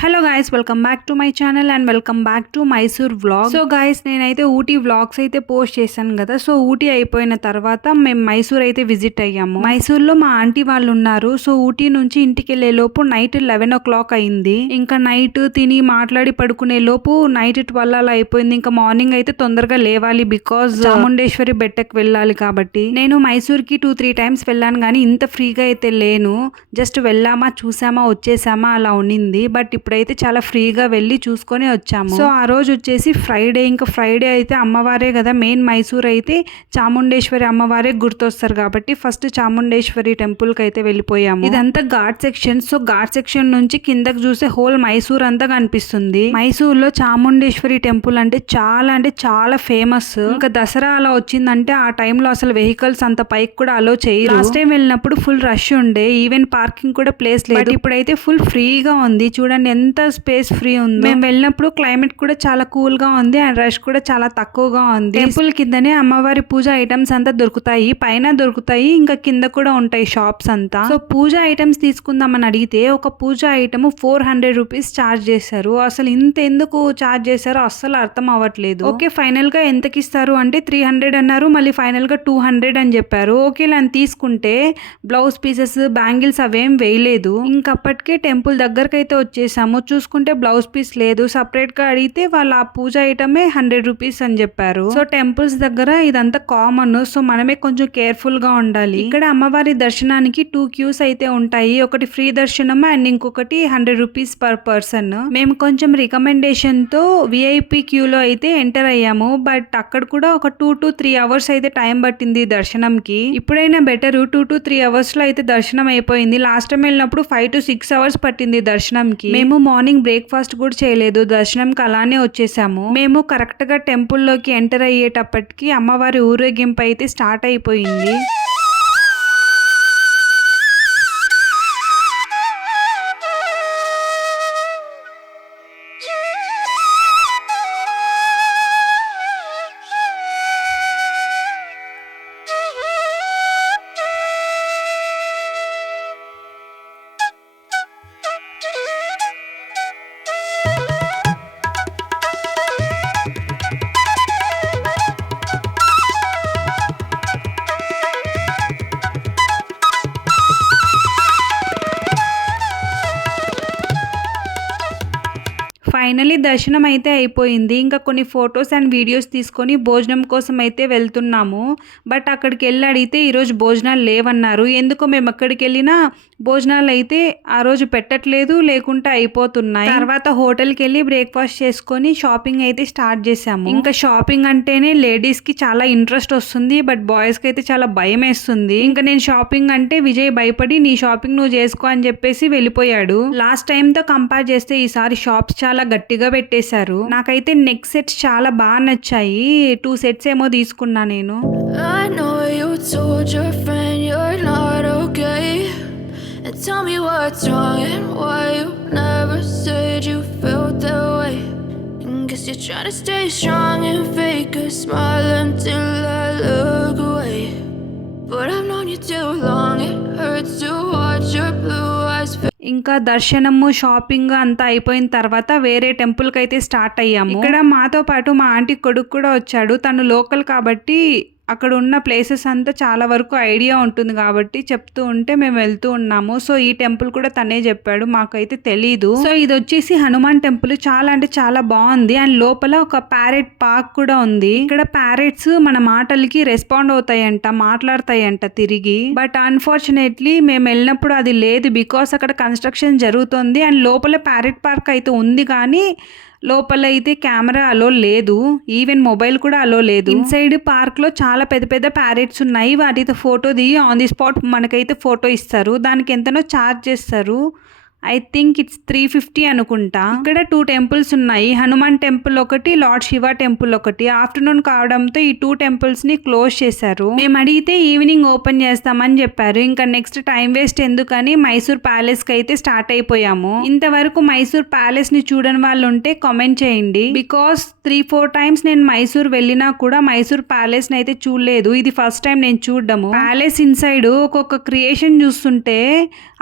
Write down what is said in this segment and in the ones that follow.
Hello guys, welcome back to my channel and welcome back to Mysore vlog. So guys, నేనైతే Ooty vlogs అయితే post చేశాను కదా. So Ooty అయిపోయిన తర్వాత మేము మైసూర్ అయితే విజిట్ అయ్యాము. మైసూర్లో మా ఆంటీ వాళ్ళు ఉన్నారు. సో ఊటీ నుంచి ఇంటికి వెళ్లే లోపు నైట్ 11 o'clock అయింది. ఇంకా నైట్ తిని మాట్లాడి పడుకునే లోపు నైట్ 12 అలా అయిపోయింది. ఇంకా మార్నింగ్ అయితే తొందరగా లేవాలి బికాజ్ చాముండేశ్వరి బెట్టకు వెళ్ళాలి కాబట్టి. నేను మైసూర్ కి 2-3 times వెళ్ళాను కానీ ఇంత ఫ్రీగా అయితే లేను. జస్ట్ వెళ్ళామా, చూసామా, వచ్చేసామా అలా ఉండింది. బట్ ఇప్పుడైతే చాలా ఫ్రీగా వెళ్ళి చూసుకొని వచ్చాము. సో ఆ రోజు వచ్చేసి ఫ్రైడే. ఇంకా ఫ్రైడే అయితే అమ్మవారే కదా మెయిన్. మైసూర్ అయితే చాముండేశ్వరి అమ్మవారే గుర్తొస్తారు కాబట్టి ఫస్ట్ చాముండేశ్వరి టెంపుల్ కి అయితే వెళ్ళిపోయాము. ఇదంతా ghat section. So ghat section నుంచి కిందకి చూస్తే హోల్ మైసూర్ అంతా కనిపిస్తుంది. మైసూర్ లో చాముండేశ్వరి టెంపుల్ అంటే చాలా ఫేమస్. ఇంకా దసరా అలా వచ్చిందంటే ఆ టైంలో అసలు వెహికల్స్ అంత పైకి కూడా అలో చేయరు. లాస్ట్ టైం వెళ్ళినప్పుడు ఫుల్ రష్ ఉండే, ఈవెన్ పార్కింగ్ కూడా ప్లేస్ లేదు. ఇప్పుడైతే ఫుల్ ఫ్రీగా ఉంది. చూడండి ఎంత స్పేస్ ఫ్రీ ఉంది. మేము వెళ్ళినప్పుడు క్లైమేట్ కూడా చాలా కూల్ గా ఉంది అండ్ రష్ కూడా చాలా తక్కువగా ఉంది. టెంపుల్ కిందనే అమ్మవారి పూజ ఐటమ్స్ అంతా దొరుకుతాయి. పైన దొరుకుతాయి, ఇంకా కింద కూడా ఉంటాయి షాప్స్ అంతా. సో పూజ ఐటమ్స్ తీసుకుందామని అడిగితే ఒక పూజ ఐటమ్ 400 rupees చార్జ్ చేశారు. అసలు ఇంత ఎందుకు చార్జ్ చేశారో అస్సలు అర్థం అవ్వట్లేదు. ఓకే, ఫైనల్ గా ఎంతకి ఇస్తారు అంటే 300 అన్నారు. మళ్ళీ ఫైనల్ గా 200 అని చెప్పారు. ఓకే అని తీసుకుంటే బ్లౌజ్ పీసెస్, బ్యాంగిల్స్ అవేం వేయలేదు. ఇంకప్పటికే టెంపుల్ దగ్గరకైతే వచ్చేసాము. చూసుకుంటే బ్లౌజ్ పీస్ లేదు. సపరేట్ గా అడిగితే వాళ్ళ ఆ పూజ ఐటమే 100 rupees అని చెప్పారు. సో టెంపుల్స్ దగ్గర ఇదంతా కామన్. సో మనమే కొంచెం కేర్ఫుల్ గా ఉండాలి. ఇక్కడ అమ్మవారి దర్శనానికి 2 queues అయితే ఉంటాయి. ఒకటి ఫ్రీ దర్శనం అండ్ ఇంకొకటి 100 rupees పర్ పర్సన్. మేము కొంచెం రికమెండేషన్ తో విఐపి క్యూ లో అయితే ఎంటర్ అయ్యాము. బట్ అక్కడ కూడా ఒక 2 to 3 hours అయితే టైం పట్టింది దర్శనంకి. ఇప్పుడైనా బెటర్ 2 to 3 hours లో అయితే దర్శనం అయిపోయింది. లాస్ట్ టైం వెళ్ళినప్పుడు 5 to 6 hours పట్టింది దర్శనంకి. మేము మార్నింగ్ బ్రేక్ఫాస్ట్ కూడా చేయలేదు, దర్శనంకి అలానే వచ్చేసాము. మేము కరెక్ట్ గా టెంపుల్ లోకి ఎంటర్ అయ్యేటప్పటికి అమ్మవారి ఊరేగింపు అయితే స్టార్ట్ అయిపోయింది. ఫైనలీ దర్శనం అయితే అయిపోయింది. ఇంకా కొన్ని ఫొటోస్ అండ్ వీడియోస్ తీసుకొని భోజనం కోసం అయితే వెళ్తున్నాము. బట్ అక్కడికి వెళ్ళి అడిగితే ఈరోజు భోజనాలు లేవన్నారు. ఎందుకో మేము ఎక్కడికి వెళ్ళినా భోజనాలు అయితే ఆ రోజు పెట్టట్లేదు, లేకుంటే అయిపోతున్నాయి. తర్వాత హోటల్కి వెళ్ళి బ్రేక్ఫాస్ట్ చేసుకొని షాపింగ్ అయితే స్టార్ట్ చేసాము. ఇంకా షాపింగ్ అంటేనే లేడీస్ కి చాలా ఇంట్రెస్ట్ వస్తుంది, బట్ బాయ్స్ కి అయితే చాలా భయం వేస్తుంది. ఇంకా నేను షాపింగ్ అంటే విజయ్ భయపడి నీ షాపింగ్ నువ్వు చేసుకో అని చెప్పేసి వెళ్ళిపోయాడు. లాస్ట్ టైం తో కంపేర్ చేస్తే ఈసారి షాప్స్ చాలా గట్టిగా పెట్టేశారు. నాకైతే నెక్ సెట్స్ చాలా బాగా నచ్చాయి. 2 sets ఏమో తీసుకున్నా నేను. Tell me what's wrong and why you never said you felt that way. Guess you're trying to stay strong and fake a smile until I look away. But I've known you too long, it hurts to watch your blue eyes. ఇంకా దర్శనము, shopping అంతా అయిపోయిన తర్వాత వేరే temple కి అయితే start అయ్యాము. ఇక్కడ మాతో పాటు మా ఆంటీ కొడుకు కూడా వచ్చాడు. తను లోకల్ కాబట్టి అక్కడ ఉన్న ప్లేసెస్ అంతా చాలా వరకు ఐడియా ఉంటుంది కాబట్టి చెప్తూ ఉంటే మేము వెళ్తూ ఉన్నాము. సో ఈ టెంపుల్ కూడా తనే చెప్పాడు, మాకైతే తెలీదు. సో ఇది వచ్చేసి హనుమాన్ టెంపుల్. చాలా అంటే చాలా బాగుంది. అండ్ లోపల ఒక ప్యారెట్ పార్క్ కూడా ఉంది. ఇక్కడ ప్యారెట్స్ మన మాటలకి రెస్పాండ్ అవుతాయంట, మాట్లాడతాయంట తిరిగి. బట్ అన్ఫార్చునేట్లీ మేము వెళ్ళినప్పుడు అది లేదు బికాస్ అక్కడ కన్స్ట్రక్షన్ జరుగుతుంది. అండ్ లోపల ప్యారెట్ పార్క్ అయితే ఉంది కానీ లోపల అయితే కెమెరా అలో లేదు, ఈవెన్ మొబైల్ కూడా అలో లేదు. ఇన్సైడ్ పార్క్ లో చాలా పెద్ద పెద్ద ప్యారెట్స్ ఉన్నాయి. వాటితో ఫోటో దిగి ఆన్ ది స్పాట్ మనకైతే ఫోటో ఇస్తారు. దానికి ఎంతనో ఛార్జ్ చేస్తారు. ఐ థింక్ ఇట్స్ 350 అనుకుంటా. ఇక్కడ 2 temples ఉన్నాయి. హనుమాన్ టెంపుల్ ఒకటి, లార్డ్ శివ టెంపుల్ ఒకటి. ఆఫ్టర్నూన్ కావడంతో ఈ 2 temples ని క్లోజ్ చేశారు. మేము అడిగితే ఈవినింగ్ ఓపెన్ చేస్తామని చెప్పారు. ఇంకా నెక్స్ట్ టైం వేస్ట్ ఎందుకని మైసూర్ ప్యాలెస్ కి అయితే స్టార్ట్ అయిపోయాము. ఇంతవరకు మైసూర్ ప్యాలెస్ ని చూడని వాళ్ళు ఉంటే కామెంట్ చేయండి. బికాస్ 3-4 times నేను మైసూర్ వెళ్ళినా కూడా మైసూర్ ప్యాలెస్ ని అయితే చూడలేదు. ఇది ఫస్ట్ టైం నేను చూడడము. ప్యాలెస్ ఇన్సైడ్ ఒక్కొక్క క్రియేషన్ చూస్తుంటే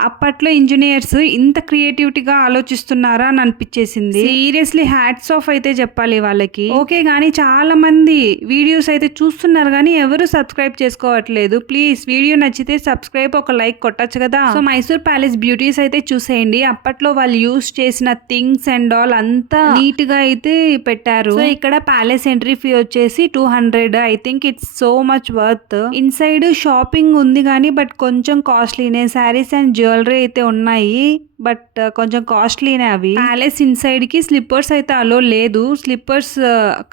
అప్పట్లో ఇంజనీర్స్ ఇంత క్రియేటివిటీగా ఆలోచిస్తున్నారా అని అనిపించేసింది. సీరియస్లీ హ్యాట్స్ ఆఫ్ అయితే చెప్పాలి వాళ్ళకి. ఓకే గానీ చాలా మంది వీడియోస్ అయితే చూస్తున్నారు కానీ ఎవరు సబ్స్క్రైబ్ చేసుకోవట్లేదు. ప్లీజ్ వీడియో నచ్చితే సబ్స్క్రైబ్, ఒక లైక్ కొట్టచ్చు కదా. సో మైసూర్ ప్యాలెస్ బ్యూటీస్ అయితే చూసేయండి. అప్పట్లో వాళ్ళు యూస్ చేసిన థింగ్స్ అండ్ ఆల్ అంతా నీట్ గా అయితే పెట్టారు. సో ఇక్కడ ప్యాలెస్ ఎంట్రీ ఫీ వచ్చేసి 200. I think it's so much worth. Inside shopping ఉంది కానీ బట్ కొంచెం కాస్ట్లీనే. శారీస్ అండ్ జ్యువెలరీ అయితే ఉన్నాయి బట్ కొంచెం కాస్ట్లీనే అవి. ప్యాలెస్ ఇన్సైడ్ కి స్లిప్పర్స్ అయితే అలో లేదు. స్లిప్పర్స్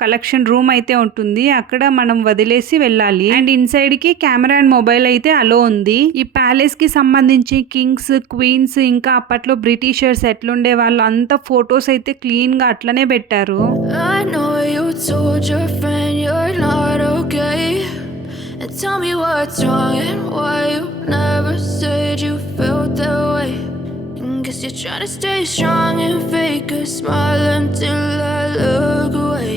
కలెక్షన్ రూమ్ అయితే ఉంటుంది, అక్కడ మనం వదిలేసి వెళ్ళాలి. అండ్ ఇన్సైడ్ కి కెమెరా అండ్ మొబైల్ అయితే అలో ఉంది. ఈ ప్యాలెస్ కి సంబంధించి కింగ్స్, క్వీన్స్, ఇంకా అప్పట్లో బ్రిటిషర్స్ ఎట్లుండే వాళ్ళు అంతా ఫొటోస్ అయితే క్లీన్ గా అట్లనే పెట్టారు. Tell me what's wrong and why you never said you felt that way. Guess you're trying to stay strong and fake a smile until I look away.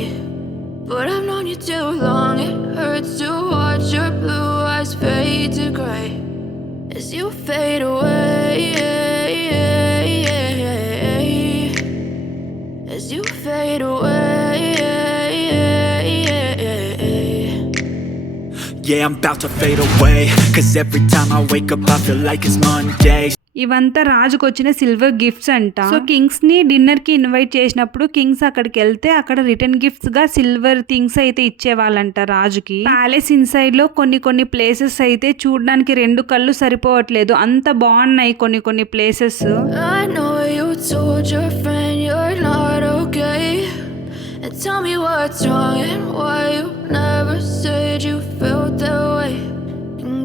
But I've known you too long, it hurts to watch your blue eyes fade to grey as you fade away, as you fade away. Yeah, I'm about to fade away, 'cause every time I wake up I feel like it's Monday. ఇవంతా రాజుకు వచ్చిన silver gifts అంట. So Kings ని dinner కి invite చేసినప్పుడు Kings అక్కడికి వెళ్తే అక్కడ రిటర్న్ గిఫ్ట్స్ గా సిల్వర్ థింగ్స్ అయితే ఇచ్చేవాళ్ళంట రాజుకి. ప్యాలెస్ ఇన్సైడ్ లో కొన్ని ప్లేసెస్ అయితే చూడడానికి 2 కళ్ళు సరిపోవట్లేదు, అంత బాగున్నాయి కొన్ని places. Tell me what's wrong and why you never said you felt that way.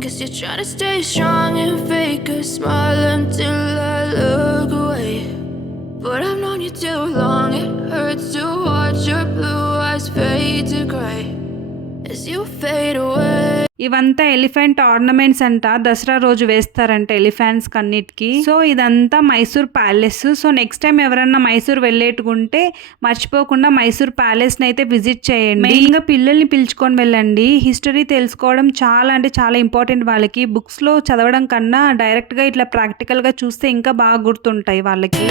Guess you're trying to stay strong and fake a smile until I look away. But I've known you too long, it hurts to watch your blue eyes fade to grey as you fade away. ఇవంతా elephant ornaments అంట, దసరా రోజు వేస్తారంట elephants కన్నిటికి. So ఇదంతా Mysore palace. So next time ఎవరన్నా మైసూర్ వెళ్ళేటుకుంటే మర్చిపోకుండా Mysore palace ని అయితే visit చేయండి. Main గా పిల్లల్ని పిలుచుకొని వెళ్ళండి. హిస్టరీ తెలుసుకోవడం చాలా అంటే చాలా ఇంపార్టెంట్ వాళ్ళకి. బుక్స్ లో చదవడం కన్నా డైరెక్ట్ గా ఇట్లా ప్రాక్టికల్ గా చూస్తే ఇంకా బాగా గుర్తుంటాయి వాళ్ళకి.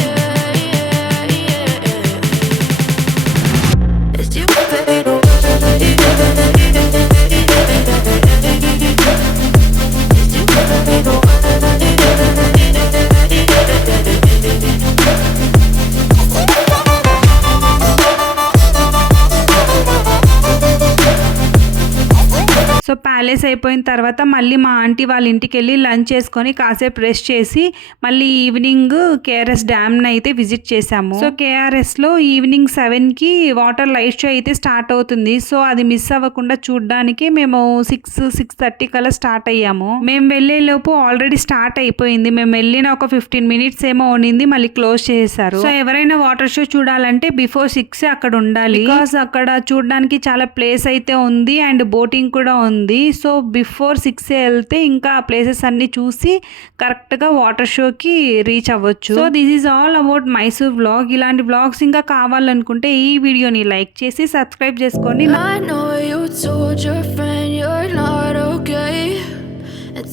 సో ప్యాలెస్ అయిపోయిన తర్వాత మళ్ళీ మా ఆంటీ వాళ్ళ ఇంటికి వెళ్ళి లంచ్ చేసుకొని కాసేపు రెస్ట్ చేసి మళ్ళీ ఈవినింగ్ కేఆర్ఎస్ డ్యామ్ ని అయితే విజిట్ చేసాము. సో కేఆర్ఎస్ లో ఈవినింగ్ 7కి వాటర్ లైట్ షో అయితే స్టార్ట్ అవుతుంది. సో అది మిస్ అవ్వకుండా చూడడానికి మేము 6:30 కల్లా స్టార్ట్ అయ్యాము. మేము వెళ్లే లోపు ఆల్రెడీ స్టార్ట్ అయిపోయింది. మేము వెళ్ళిన ఒక 15 మినిట్స్ ఏమో ఉండింది, మళ్ళీ క్లోజ్ చేశారు. సో ఎవరైనా వాటర్ షో చూడాలంటే బిఫోర్ 6 అక్కడ ఉండాలి. బికాస్ అక్కడ చూడడానికి చాలా ప్లేస్ అయితే ఉంది అండ్ బోటింగ్ కూడా ఉంది. సో బిఫోర్ 6 వెళ్తే ఇంకా ప్లేసెస్ అన్ని చూసి కరెక్ట్ గా వాటర్ షోకి రీచ్ అవ్వచ్చు. So this is all about Mysore vlog. ఇలాంటి వ్లాగ్స్ ఇంకా కావాలనుకుంటే ఈ వీడియోని లైక్ చేసి సబ్స్క్రైబ్ చేసుకోండి.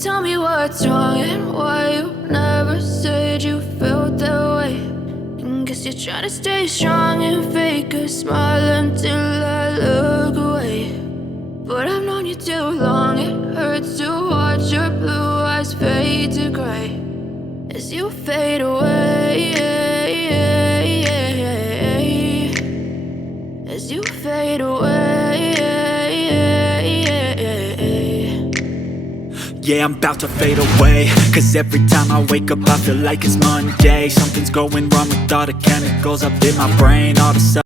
Tell me what's wrong and why you never said you felt that way. Guess you're trying to stay strong and fake a smile until I look away. But I've known you too long, it hurts to watch your blue eyes fade to grey as you fade away, as you fade away. Yeah, I'm about to fade away, 'cause every time I wake up I feel like it's Monday. Something's going wrong with all the chemicals up in my brain. All the